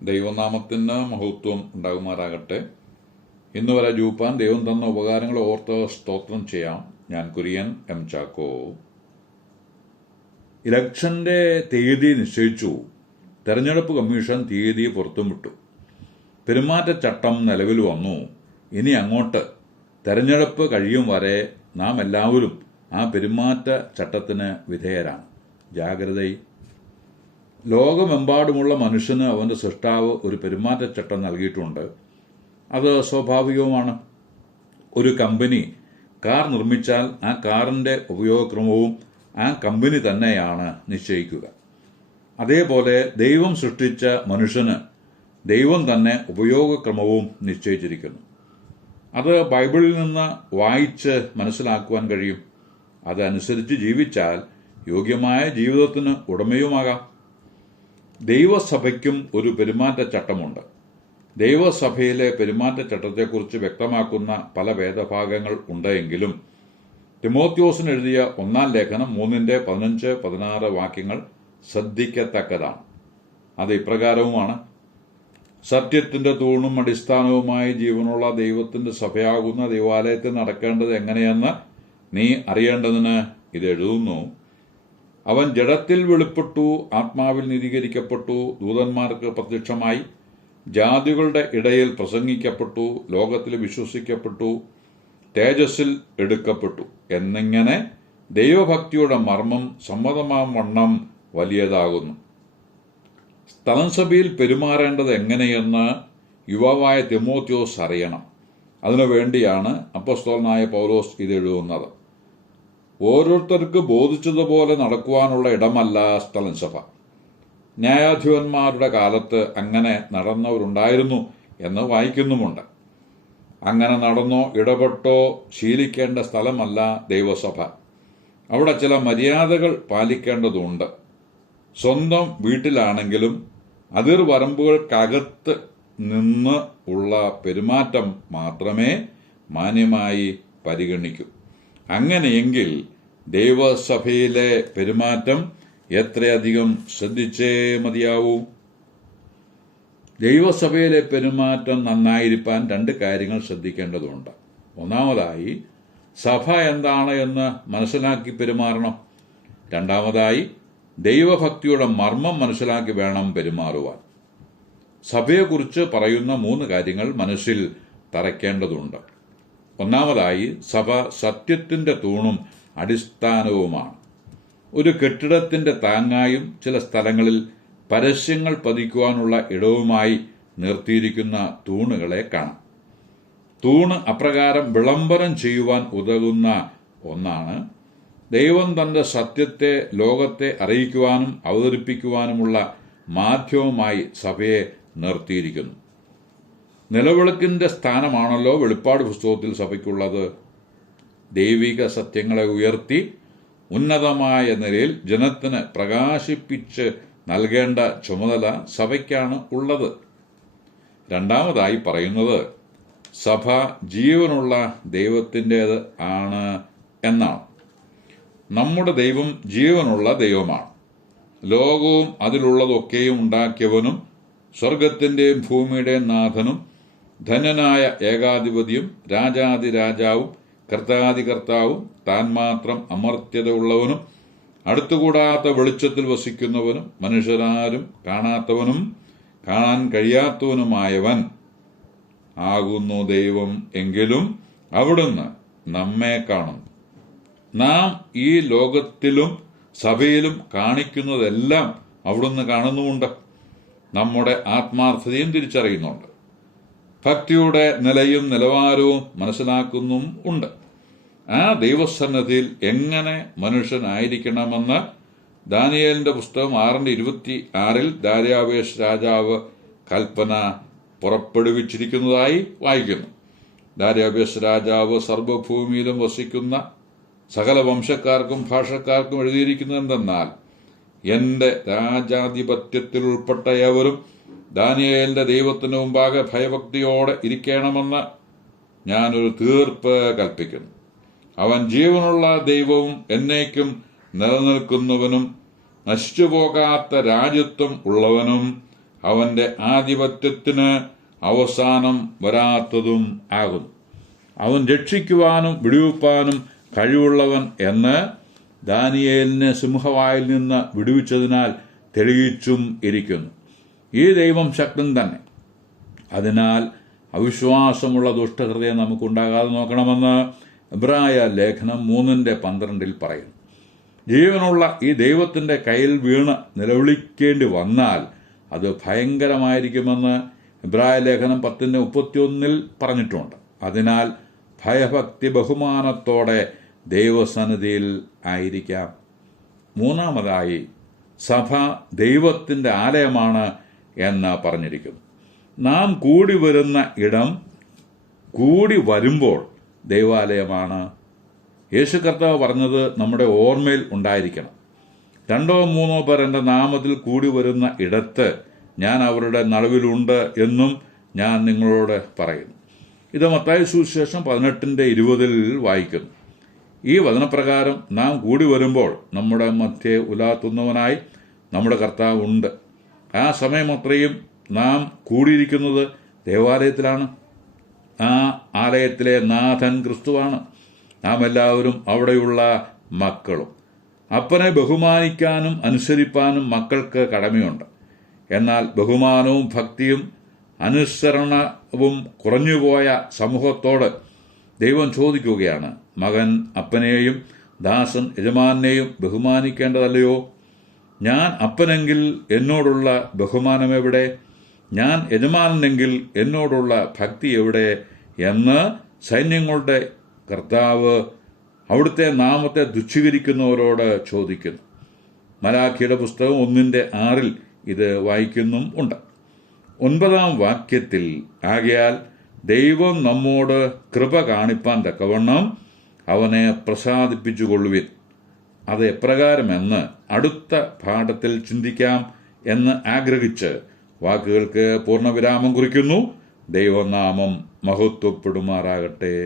ദൈവനാമത്തിന് മഹത്വം ഉണ്ടാകുമാറാകട്ടെ. ഇന്ന് വരെ ജൂപ്പാൻ ദൈവം തന്ന ഉപകാരങ്ങൾ ഓർത്ത് സ്തോത്രം ചെയ്യാം. ഞാൻ കുര്യൻ എം ചാക്കോ. ഇലക്ഷന്റെ തീയതി നിശ്ചയിച്ചു. തെരഞ്ഞെടുപ്പ് കമ്മീഷൻ തീയതി പുറത്തുവിട്ടു. പെരുമാറ്റച്ചട്ടം നിലവിൽ വന്നു. ഇനി അങ്ങോട്ട് തെരഞ്ഞെടുപ്പ് കഴിയും വരെ നാം എല്ലാവരും ആ പെരുമാറ്റച്ചട്ടത്തിന് വിധേയരാണ്. ജാഗ്രത. ലോകമെമ്പാടുമുള്ള മനുഷ്യന് അവന്റെ സൃഷ്ടാവ് ഒരു പെരുമാറ്റച്ചട്ടം നൽകിയിട്ടുണ്ട്. അത് സ്വാഭാവികവുമാണ്. ഒരു കമ്പനി കാർ നിർമ്മിച്ചാൽ ആ കാറിന്റെ ഉപയോഗക്രമവും ആ കമ്പനി തന്നെയാണ് നിശ്ചയിക്കുക. അതേപോലെ ദൈവം സൃഷ്ടിച്ച മനുഷ്യന് ദൈവം തന്നെ ഉപയോഗക്രമവും നിശ്ചയിച്ചിരിക്കുന്നു. അത് ബൈബിളിൽ നിന്ന് വായിച്ച് മനസ്സിലാക്കുവാൻ കഴിയും. അതനുസരിച്ച് ജീവിച്ചാൽ യോഗ്യമായ ജീവിതത്തിന് ഉടമയുമാകാം. ദൈവസഭയ്ക്കും ഒരു പെരുമാറ്റച്ചട്ടമുണ്ട്. ദൈവസഭയിലെ പെരുമാറ്റച്ചട്ടത്തെക്കുറിച്ച് വ്യക്തമാക്കുന്ന പല വേദഭാഗങ്ങൾ ഉണ്ടെങ്കിലും തിമോത്തിയോസിന് എഴുതിയ 1-ാം ലേഖനം 3:15-16 വാക്യങ്ങൾ ശ്രദ്ധിക്കത്തക്കതാണ്. അത് ഇപ്രകാരവുമാണ്: സത്യത്തിന്റെ തൂണും അടിസ്ഥാനവുമായി ജീവനുള്ള ദൈവത്തിന്റെ സഭയാകുന്ന ദൈവാലയത്തിൽ നടക്കേണ്ടത് എങ്ങനെയെന്ന് നീ അറിയേണ്ടതിന് ഇത് എഴുതുന്നു. അവൻ ജഡത്തിൽ വെളിപ്പെട്ടു, ആത്മാവിൽ നീതീകരിക്കപ്പെട്ടു, ദൂതന്മാർക്ക് പ്രത്യക്ഷമായി, ജാതികളുടെ ഇടയിൽ പ്രസംഗിക്കപ്പെട്ടു, ലോകത്തിൽ വിശ്വസിക്കപ്പെട്ടു, തേജസ്സിൽ എടുക്കപ്പെട്ടു എന്നിങ്ങനെ ദൈവഭക്തിയുടെ മർമ്മം സമ്മതമാം വണ്ണം വലിയതാകുന്നു. സ്ഥലംസഭയിൽ പെരുമാറേണ്ടത് എങ്ങനെയെന്ന് യുവാവായ തിമോത്തിയോസ് അറിയണം. അതിനുവേണ്ടിയാണ് അപ്പോസ്തലനായ പൗലോസ് ഇത് എഴുതുന്നത്. ഓരോരുത്തർക്ക് ബോധിച്ചതുപോലെ നടക്കുവാനുള്ള ഇടമല്ല സ്ഥലംസഭ. ന്യായാധിപന്മാരുടെ കാലത്ത് അങ്ങനെ നടന്നവരുണ്ടായിരുന്നു എന്ന് വായിക്കുന്നുമുണ്ട്. അങ്ങനെ നടന്നോ ഇടപെട്ടോ ശീലിക്കേണ്ട സ്ഥലമല്ല ദൈവസഭ. അവിടെ ചില മര്യാദകൾ പാലിക്കേണ്ടതുണ്ട്. സ്വന്തം വീട്ടിലാണെങ്കിലും അതിർവരമ്പുകൾക്കകത്ത് നിന്ന് ഉള്ള പെരുമാറ്റം മാത്രമേ മാന്യമായി പരിഗണിക്കൂ. അങ്ങനെയെങ്കിൽ ദൈവസഭയിലെ പെരുമാറ്റം എത്രയധികം ശ്രദ്ധിച്ചേ മതിയാവൂ. ദൈവസഭയിലെ പെരുമാറ്റം നന്നായിരിക്കാൻ 2 കാര്യങ്ങൾ ശ്രദ്ധിക്കേണ്ടതുണ്ട്. ഒന്നാമതായി, സഭ എന്താണ് എന്ന് മനസ്സിലാക്കി പെരുമാറണം. രണ്ടാമതായി, ദൈവഭക്തിയുടെ മർമ്മം മനസ്സിലാക്കി വേണം പെരുമാറുവാൻ. സഭയെക്കുറിച്ച് പറയുന്ന 3 കാര്യങ്ങൾ മനസ്സിൽ തറയ്ക്കേണ്ടതുണ്ട്. ഒന്നാമതായി, സഭ സത്യത്തിന്റെ തൂണും അടിസ്ഥാനവുമാണ്. ഒരു കെട്ടിടത്തിന്റെ താങ്ങായും ചില സ്ഥലങ്ങളിൽ പരസ്യങ്ങൾ പതിക്കുവാനുള്ള ഇടവുമായി നിർത്തിയിരിക്കുന്ന തൂണുകളെ കാണാം. തൂണ് അപ്രകാരം വിളംബരം ചെയ്യുവാൻ ഉതകുന്ന ഒന്നാണ്. ദൈവം തന്റെ സത്യത്തെ ലോകത്തെ അറിയിക്കുവാനും അവതരിപ്പിക്കുവാനുമുള്ള മാധ്യമമായി സഭയെ നിർത്തിയിരിക്കുന്നു. നിലവിളക്കിന്റെ സ്ഥാനമാണല്ലോ വെളിപ്പാട് പുസ്തകത്തിൽ സഭയ്ക്കുള്ളത്. ദൈവിക സത്യങ്ങളെ ഉയർത്തി ഉന്നതമായ നിലയിൽ ജനത്തിന് പ്രകാശിപ്പിച്ച് നൽകേണ്ട ചുമതല സഭയ്ക്കാണ് ഉള്ളത്. രണ്ടാമതായി പറയുന്നത്, സഭ ജീവനുള്ള ദൈവത്തിൻ്റേത് ആണ് എന്നാണ്. നമ്മുടെ ദൈവം ജീവനുള്ള ദൈവമാണ്. ലോകവും അതിലുള്ളതൊക്കെയും ഉണ്ടാക്കിയവനും സ്വർഗത്തിൻ്റെയും ഭൂമിയുടെയും നാഥനും ധന്യനായ ഏകാധിപതിയും രാജാതിരാജാവും കർത്താതികർത്താവും താൻ മാത്രം അമർത്യത ഉള്ളവനും അടുത്തുകൂടാത്ത വെളിച്ചത്തിൽ വസിക്കുന്നവനും മനുഷ്യരാരും കാണാത്തവനും കാണാൻ കഴിയാത്തവനുമായവൻ ആകുന്നു ദൈവം. എങ്കിലും അവിടുന്ന് നമ്മെ കാണുന്നു. നാം ഈ ലോകത്തിലും സഭയിലും കാണിക്കുന്നതെല്ലാം അവിടുന്ന് കാണുന്നുമുണ്ട്. നമ്മുടെ ആത്മാർത്ഥതയും തിരിച്ചറിയുന്നുണ്ട്. ഭക്തിയുടെ നിലയും നിലവാരവും മനസ്സിലാക്കുന്നും ഉണ്ട്. ആ ദൈവസന്നദ്ധിയിൽ എങ്ങനെ മനുഷ്യനായിരിക്കണമെന്ന് ദാനിയേലിന്റെ പുസ്തകം 6:26 ദാര്യാവേശ് രാജാവ് കൽപ്പന പുറപ്പെടുവിച്ചിരിക്കുന്നതായി വായിക്കുന്നു. ദാര്യാവേശ് രാജാവ് സർവ്വഭൂമിയിലും വസിക്കുന്ന സകല വംശക്കാർക്കും ഭാഷക്കാർക്കും എഴുതിയിരിക്കുന്നത് എന്തെന്നാൽ, എന്റെ രാജാധിപത്യത്തിൽ ഉൾപ്പെട്ട ഏവരും ദാനിയേലിന്റെ ദൈവത്തിന് മുമ്പാകെ ഭയഭക്തിയോടെ ഇരിക്കണമെന്ന് ഞാനൊരു തീർപ്പ് കൽപ്പിക്കുന്നു. അവൻ ജീവനുള്ള ദൈവവും എന്നേക്കും നിലനിൽക്കുന്നവനും നശിച്ചുപോകാത്ത രാജ്യത്വം ഉള്ളവനും അവന്റെ ആധിപത്യത്തിന് അവസാനം വരാത്തതും ആകുന്നു. അവൻ രക്ഷിക്കുവാനും വിടുവിപ്പാനും കഴിവുള്ളവൻ എന്ന് ദാനിയേലിനെ സിംഹവായിൽ നിന്ന് വിടുവിച്ചതിനാൽ തെളിയിച്ചും ഇരിക്കുന്നു. ഈ ദൈവം ശക്തൻ തന്നെ. അതിനാൽ അവിശ്വാസമുള്ള ദുഷ്ടഹൃദയം നമുക്കുണ്ടാകാതെ നോക്കണമെന്ന് എബ്രായ ലേഖനം 3:12 പറയുന്നു. ജീവനുള്ള ഈ ദൈവത്തിന്റെ കയ്യിൽ വീണ് നിലവിളിക്കേണ്ടി വന്നാൽ അത് ഭയങ്കരമായിരിക്കുമെന്ന് എബ്രായ ലേഖനം 10:31 പറഞ്ഞിട്ടുണ്ട്. അതിനാൽ ഭയഭക്തി ബഹുമാനത്തോടെ ദൈവസന്നിധിയിൽ ആയിരിക്കാം. മൂന്നാമതായി, സഭ ദൈവത്തിന്റെ ആലയമാണ് എന്ന് പറഞ്ഞിരിക്കുന്നു. നാം കൂടി വരുന്ന ഇടം കൂടി വരുമ്പോൾ ദൈവാലയമാണ്. യേശു കർത്താവ് പറഞ്ഞത് നമ്മുടെ ഓർമ്മയിൽ ഉണ്ടായിരിക്കണം. 2 or 3 പേർ എൻ്റെ നാമത്തിൽ കൂടി വരുന്ന ഇടത്ത് ഞാൻ അവരുടെ നടുവിലുണ്ട് എന്നും ഞാൻ നിങ്ങളോട് പറയുന്നു. ഇത് മത്തായി സുവിശേഷം 18:20 വായിക്കുന്നു. ഈ വചനപ്രകാരം നാം കൂടി വരുമ്പോൾ നമ്മുടെ മധ്യേ ഉലാത്തുന്നവനായി നമ്മുടെ കർത്താവ് ഉണ്ട്. ആ സമയമത്രയും നാം കൂടിയിരിക്കുന്നത് ദേവാലയത്തിലാണ്. ആ ആലയത്തിലെ നാഥൻ ക്രിസ്തുവാണ്. നാം എല്ലാവരും അവിടെയുള്ള മക്കളും. അപ്പനെ ബഹുമാനിക്കാനും അനുസരിപ്പാനും മക്കൾക്ക് കടമയുണ്ട്. എന്നാൽ ബഹുമാനവും ഭക്തിയും അനുസരണവും കുറഞ്ഞുപോയ സമൂഹത്തോട് ദൈവം ചോദിക്കുകയാണ്, മകൻ അപ്പനെയും ദാസൻ യജമാനെയും ബഹുമാനിക്കേണ്ടതല്ലയോ? ഞാൻ അപ്പനെങ്കിൽ എന്നോടുള്ള ബഹുമാനം എവിടെ? ഞാൻ യജമാനെങ്കിൽ എന്നോടുള്ള ഭക്തി എവിടെ? എന്ന് സൈന്യങ്ങളുടെ കർത്താവ് അവിടുത്തെ നാമത്തെ തുച്ഛീകരിക്കുന്നവരോട് ചോദിക്കുന്നു. മലാഖിയുടെ പുസ്തകം 1:6 ഇത് വായിക്കുന്നും ഉണ്ട്. 9-ാം വാക്യത്തിൽ, ആകയാൽ ദൈവം നമ്മോട് കൃപ കാണിപ്പാൻ തക്കവണ്ണം അവനെ പ്രസാദിപ്പിച്ചുകൊള്ളുവിൻ. അത് എപ്രകാരമെന്ന് അടുത്ത പാഠത്തിൽ ചിന്തിക്കാം എന്ന് ആഗ്രഹിച്ച് വാക്കുകൾക്ക് പൂർണ്ണവിരാമം കുറിക്കുന്നു. ദൈവനാമം മഹത്വപ്പെടുമാറാകട്ടെ.